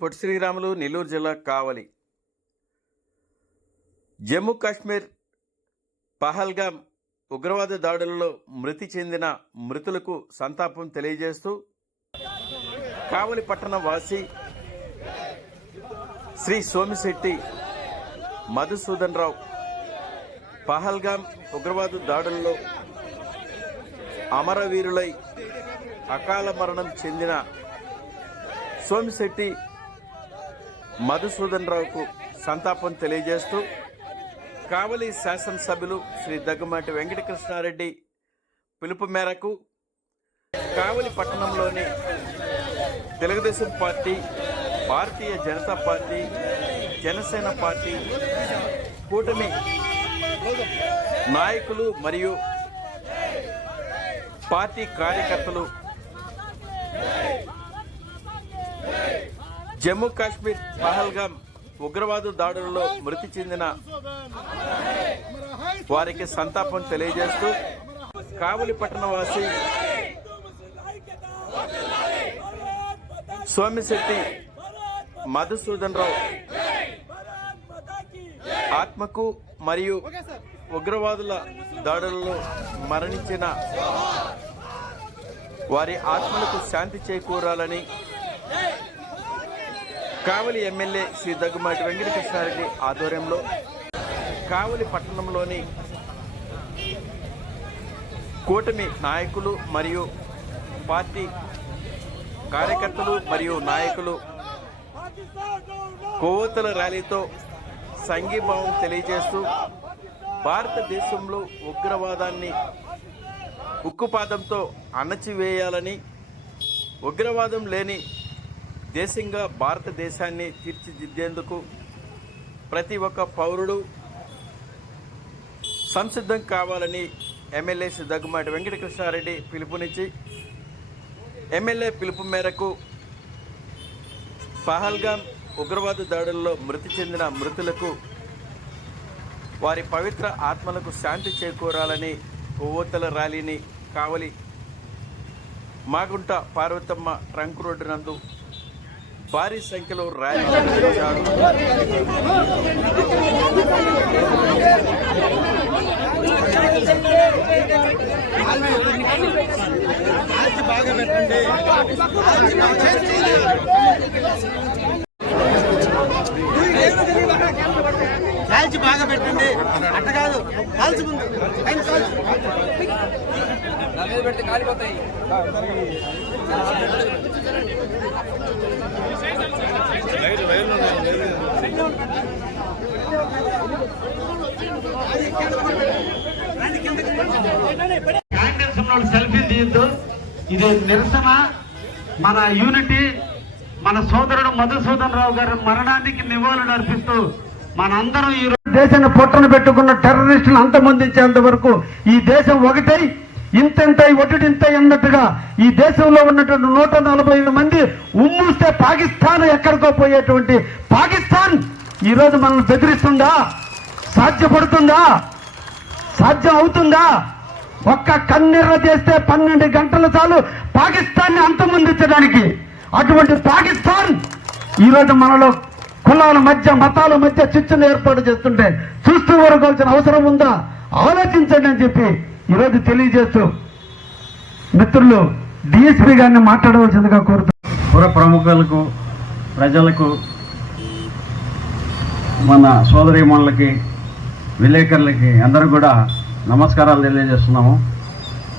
పొట్టి శ్రీరాములు నెల్లూరు జిల్లా కావలి. జమ్మూ కాశ్మీర్ పహల్గామ్ ఉగ్రవాద దాడులలో మృతి చెందిన మృతులకు సంతాపం తెలియజేస్తూ కావలి పట్టణ వాసి శ్రీ సోమిశెట్టి మధుసూదన్ రావు పహల్గామ్ ఉగ్రవాద దాడుల్లో అమరవీరులై అకాల మరణం చెందిన సోమిశెట్టి మధుసూదన్ రావుకు సంతాపం తెలియజేస్తూ కావలి శాసనసభ్యులు శ్రీ దగ్గుమాటి వెంకటకృష్ణారెడ్డి పిలుపు మేరకు కావలి పట్టణంలోని Telugu Desam party Bharatiya Janata party Janasena party కూటమి నాయకులు మరియు పార్టీ కార్యకర్తలు జమ్మూ కాశ్మీర్ పహల్గాం ఉగ్రవాదు దాడులలో మృతి చెందిన వారికి సంతాపం తెలియజేస్తూ కావలి పట్టణవాసి సోమిశెట్టి మధుసూదన్ రావు ఆత్మకు మరియు ఉగ్రవాదుల దాడులలో మరణించిన వారి ఆత్మలకు శాంతి చేకూరాలని కావలి ఎమ్మెల్యే శ్రీ దగ్గుమాటి వెంకటకృష్ణారెడ్డి ఆధ్వర్యంలో కావలి పట్టణంలోని కూటమి నాయకులు మరియు పార్టీ కార్యకర్తలు మరియు నాయకులు కొవ్వొత్తుల ర్యాలీతో సంఘీభావం తెలియజేస్తూ భారతదేశంలో ఉగ్రవాదాన్ని ఉక్కుపాదంతో అణచివేయాలని ఉగ్రవాదం లేని దేశంగా భారతదేశాన్ని తీర్చిదిద్దేందుకు ప్రతి ఒక్క పౌరుడు సంసిద్ధం కావాలని ఎమ్మెల్యే శ్రీ దగ్గుమాటి వెంకటకృష్ణారెడ్డి పిలుపునిచ్చి ఎమ్మెల్యే పిలుపు మేరకు పహల్గాం ఉగ్రవాద దాడుల్లో మృతి చెందిన మృతులకు వారి పవిత్ర ఆత్మలకు శాంతి చేకూరాలని కొవ్వొత్తల ర్యాలీని కావలి మాగుంట పార్వతమ్మ ట్రంక్ రోడ్డు నందు భారీ సంఖ్యలో ర్యాలీ నిర్వహించారు కాల్చి బాగా పెట్టండి. అట్ట కాదు కాల్చి ముందు. కాల్చి. మీద పెడితే కాలిపోతాయి. కాంగ్రెస్ సెల్ఫీ తీయద్దు. ఇది నిరసన. మన యూనిటీ మన సోదరుడు మధుసూదన్ రావు గారి మరణానికి నివాళులు అర్పిస్తూ మనందరం ఈ దేశాన్ని పొట్టను పెట్టుకున్న టెర్రరిస్టులు అంతమొందించేంత వరకు ఈ దేశం ఒకటై ఇంతెంతై ఒటింతై అన్నట్టుగా ఈ దేశంలో ఉన్నటువంటి నూట నలభై ఏడు మంది ఉమ్మూస్తే పాకిస్తాన్ ఎక్కడికో పోయేటువంటి పాకిస్తాన్ ఈరోజు మనల్ని బెదిరిస్తుందా? సాధ్యపడుతుందా? సాధ్యం అవుతుందా? ఒక్క కన్నెర్ర చేస్తే పన్నెండు గంటలు చాలు పాకిస్తాన్ని అంతమొందించడానికి. అటువంటి పాకిస్తాన్ ఈరోజు మనలో కులాల మధ్య మతాల మధ్య చిచ్చును ఏర్పాటు చేస్తుంటే చూస్తూ ఊరుకోవాల్సిన అవసరం ఉందా? ఆలోచించండి అని చెప్పి ఈరోజు తెలియజేస్తూ మిత్రులు డిఎస్పీ గారిని మాట్లాడవలసిందిగా కోరుతూ పుర ప్రముఖులకు ప్రజలకు మన సోదరిమణులకి విలేకరులకి అందరూ కూడా నమస్కారాలు తెలియజేస్తున్నాము.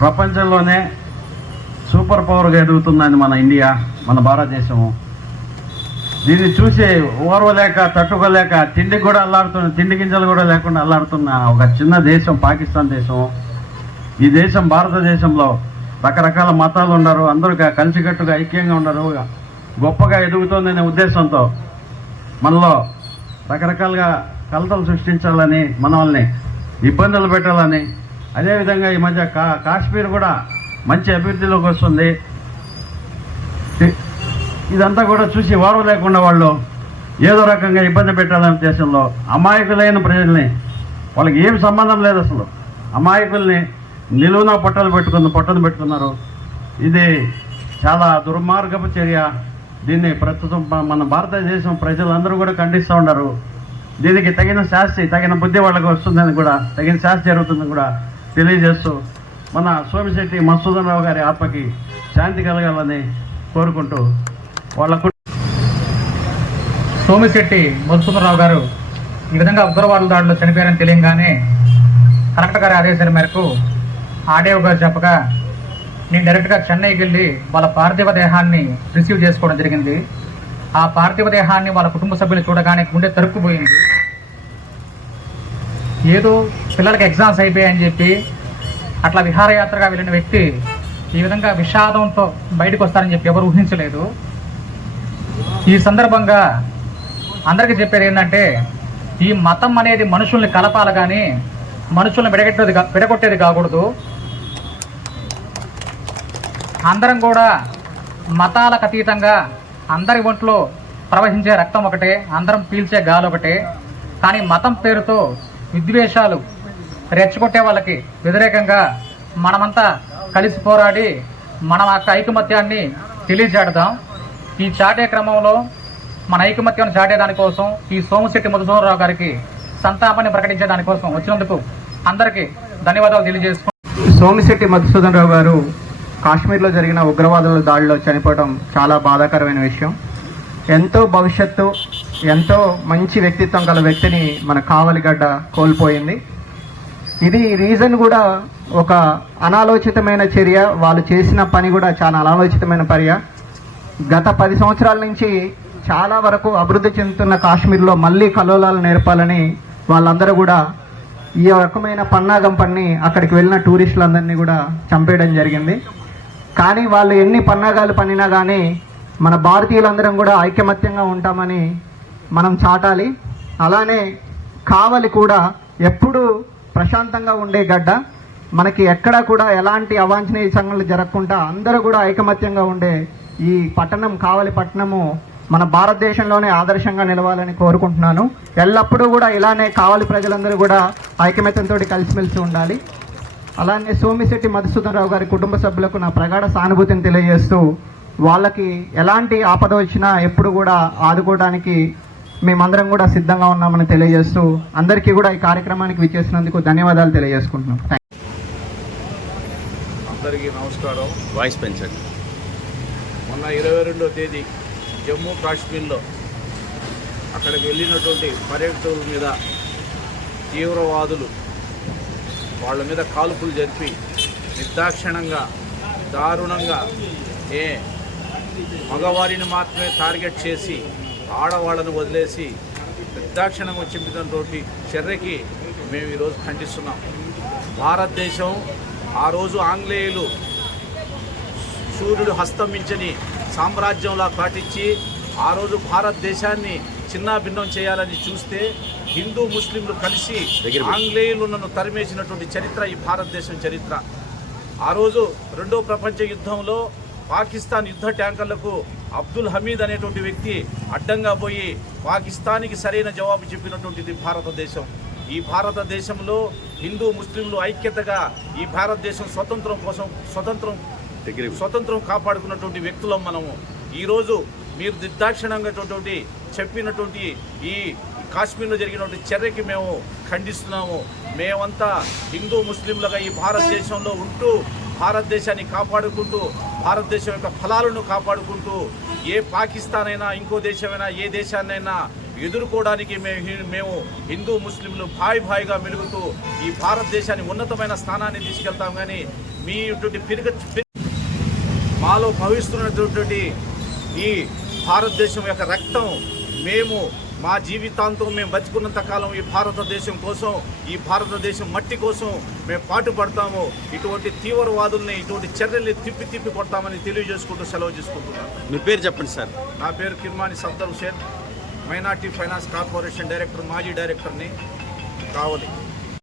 ప్రపంచంలోనే సూపర్ పవర్గా ఎదుగుతుందని మన ఇండియా మన భారతదేశము. దీన్ని చూసి ఓర్వలేక తట్టుకోలేక తిండి కూడా అల్లాడుతున్న తిండి గింజలు కూడా లేకుండా అల్లాడుతున్న ఒక చిన్న దేశం పాకిస్తాన్ దేశం ఈ దేశం భారతదేశంలో రకరకాల మతాలు ఉన్నారు. అందరూ కలిసికట్టుగా ఐక్యంగా ఉండరు గొప్పగా ఎదుగుతోందనే ఉద్దేశంతో మనలో రకరకాలుగా కలతలు సృష్టించాలని మనల్ని ఇబ్బందులు పెట్టాలని అదేవిధంగా ఈ మధ్య కా కాశ్మీర్ కూడా మంచి అభివృద్ధిలోకి వస్తుంది. ఇదంతా కూడా చూసి వారు లేకుండా వాళ్ళు ఏదో రకంగా ఇబ్బంది పెట్టాలనే ఉద్దేశంలో అమాయకులైన ప్రజల్ని వాళ్ళకి ఏం సంబంధం లేదు అసలు. అమాయకుల్ని నిలువున పొట్టలు పెట్టుకున్న పొట్టను పెట్టుకున్నారు. ఇది చాలా దుర్మార్గపు చర్య. దీన్ని ప్రస్తుతం మన- భారతదేశం ప్రజలందరూ కూడా ఖండిస్తూ ఉన్నారు. దీనికి తగిన శాస్తి తగిన బుద్ధి వాళ్ళకి వస్తుందని కూడా తగిన శాస్తి జరుగుతుందని కూడా తెలియజేస్తూ మన సోమిశెట్టి మసూదన్ రావు గారి ఆత్మకి శాంతి కలగాలని కోరుకుంటూ వాళ్ళ సోమిశెట్టి మధుసూదనరావు గారు ఈ విధంగా ఉగ్రవాదుల దాడిలో చనిపోయారని తెలియగానే కలెక్టర్ గారి ఆదేశాల మేరకు ఆడేవ్ గారు చెప్పగా నేను డైరెక్ట్గా చెన్నైకి వెళ్ళి వాళ్ళ పార్థివ దేహాన్ని రిసీవ్ చేసుకోవడం జరిగింది. ఆ పార్థివ దేహాన్ని వాళ్ళ కుటుంబ సభ్యులు చూడగానే గుండె తరుక్కుపోయింది. ఏదో పిల్లలకి ఎగ్జామ్స్ అయిపోయాయని చెప్పి అట్లా విహారయాత్రగా వెళ్ళిన వ్యక్తి ఈ విధంగా విషాదంతో బయటకు వస్తారని చెప్పి ఎవరు ఊహించలేదు. ఈ సందర్భంగా అందరికీ చెప్పేది ఏంటంటే ఈ మతం అనేది మనుషుల్ని కలపాలి కానీ మనుషుల్ని విడగొట్టేది కా- విడగొట్టేది కాకూడదు. అందరం కూడా మతాలకు అతీతంగా అందరి ఒంట్లో ప్రవహించే రక్తం ఒకటే అందరం పీల్చే గాలి ఒకటే. కానీ మతం పేరుతో విద్వేషాలు రెచ్చగొట్టే వాళ్ళకి వ్యతిరేకంగా మనమంతా కలిసి పోరాడి మన యొక్క ఐకమత్యాన్ని తెలియజేడదాం ఈ చాటే క్రమంలో మన ఐకమత్యాన్ని చాటే దానికోసం ఈ సోమశెట్టి మధుసూదనరావు గారికి సంతాపాన్ని ప్రకటించే దానికోసం వచ్చినందుకు అందరికీ ధన్యవాదాలు తెలియజేసుకుంటాం సోమిశెట్టి మధుసూదన్ రావు గారు కాశ్మీర్లో జరిగిన ఉగ్రవాదుల దాడిలో చనిపోవడం చాలా బాధాకరమైన విషయం. ఎంతో భవిష్యత్తు ఎంతో మంచి వ్యక్తిత్వం గల వ్యక్తిని మన కావలిగడ్డ కోల్పోయింది. ఇది రీజన్ కూడా ఒక అనాలోచితమైన చర్య. వాళ్ళు చేసిన పని కూడా చాలా అనాలోచితమైన చర్య గత పది సంవత్సరాల నుంచి చాలా వరకు అభివృద్ధి చెందుతున్న కాశ్మీర్లో మళ్ళీ కలోలాలు నేర్పాలని వాళ్ళందరూ కూడా ఈ రకమైన పన్నాగం పన్ని అక్కడికి వెళ్ళిన టూరిస్టులందరినీ కూడా చంపేయడం జరిగింది. కానీ వాళ్ళు ఎన్ని పన్నాగాలు పన్నినా కానీ మన భారతీయులందరం కూడా ఐకమత్యంగా ఉంటామని మనం చాటాలి. అలానే కావలి కూడా ఎప్పుడూ ప్రశాంతంగా ఉండే గడ్డ. మనకి ఎక్కడా కూడా ఎలాంటి అవాంఛనీయ సంఘటనలు జరగకుండా అందరూ కూడా ఐకమత్యంగా ఉండే ఈ పట్టణం కావలి పట్టణము మన భారతదేశంలోనే ఆదర్శంగా నిలవాలని కోరుకుంటున్నాను. ఎల్లప్పుడూ కూడా ఇలానే కావలి ప్రజలందరూ కూడా ఐకమత్యంతో కలిసిమెలిసి ఉండాలి. అలానే సోమిశెట్టి మధుసూదన్ రావు గారి కుటుంబ సభ్యులకు నా ప్రగాఢ సానుభూతిని తెలియజేస్తూ వాళ్ళకి ఎలాంటి ఆపద వచ్చినా ఎప్పుడు కూడా ఆదుకోవడానికి మేమందరం కూడా సిద్ధంగా ఉన్నామని తెలియజేస్తూ అందరికీ కూడా ఈ కార్యక్రమానికి విచ్చేసినందుకు ధన్యవాదాలు తెలియజేసుకుంటున్నాం. అందరికీ నమస్కారం. వాయిస్ పెంచండి మొన్న ఇరవై రెండో తేదీ జమ్మూ కాశ్మీర్లో అక్కడికి వెళ్ళినటువంటి పర్యాటకుల మీద తీవ్రవాదులు వాళ్ళ మీద కాల్పులు జరిపి నిర్దాక్షిణంగా దారుణంగా ఏ మగవారిని మాత్రమే టార్గెట్ చేసి ఆడవాళ్ళను వదిలేసి నిర్దాక్షిణంగా చింపినటువంటి చర్యకి మేము ఈరోజు ఖండిస్తున్నాం. భారతదేశం ఆ రోజు ఆంగ్లేయులు సూర్యుడు హస్తమించని సామ్రాజ్యంలా పాటించి ఆ రోజు భారతదేశాన్ని చిన్నాభిన్నం చేయాలని చూస్తే హిందూ ముస్లింలు కలిసి ఆంగ్లేయులను తరిమేసినటువంటి చరిత్ర ఈ భారతదేశం చరిత్ర. ఆ రోజు రెండో ప్రపంచ యుద్ధంలో పాకిస్తాన్ యుద్ధ ట్యాంకర్లకు అబ్దుల్ హమీద్ అనేటువంటి వ్యక్తి అడ్డంగా పోయి పాకిస్తాన్కి సరైన జవాబు చెప్పినటువంటిది భారతదేశం. ఈ భారతదేశంలో హిందూ ముస్లింలు ఐక్యతగా ఈ భారతదేశం స్వతంత్రం కోసం స్వతంత్రం స్వతంత్రం కాపాడుకున్నటువంటి వ్యక్తులం మనము. ఈరోజు మీరు నిర్దాక్షిణంగా చెప్పినటువంటి ఈ కాశ్మీర్లో జరిగినటువంటి చర్యకి మేము ఖండిస్తున్నాము. మేమంతా హిందూ ముస్లింలుగా ఈ భారతదేశంలో ఉంటూ భారతదేశాన్ని కాపాడుకుంటూ భారతదేశం యొక్క ఫలాలను కాపాడుకుంటూ ఏ పాకిస్తాన్ అయినా ఇంకో దేశమైనా ఏ దేశాన్నైనా ఎదుర్కోవడానికి మేము మేము హిందూ ముస్లింలు భాయ్ భాయిగా మెలుగుతూ ఈ భారతదేశాన్ని ఉన్నతమైన స్థానాన్ని తీసుకెళ్తాం. కానీ మీ ఇటువంటి పిరుగ మాలో భవిస్తున్నటువంటి ఈ భారతదేశం యొక్క రక్తం మేము మా జీవితాంతం మేము బతుకున్నంత కాలం ఈ భారతదేశం కోసం ఈ భారతదేశం మట్టి కోసం మేము పాటుపడతాము. ఇటువంటి తీవ్రవాదుల్ని ఇటువంటి చర్యల్ని తిప్పి తిప్పి కొడతామని తెలియజేసుకుంటూ సెలవు చేసుకుంటున్నాను మీ పేరు చెప్పండి సార్. నా పేరు Kirmani Safdar Hussain minority finance corporation director మాజీ డైరెక్టర్ని కావలి.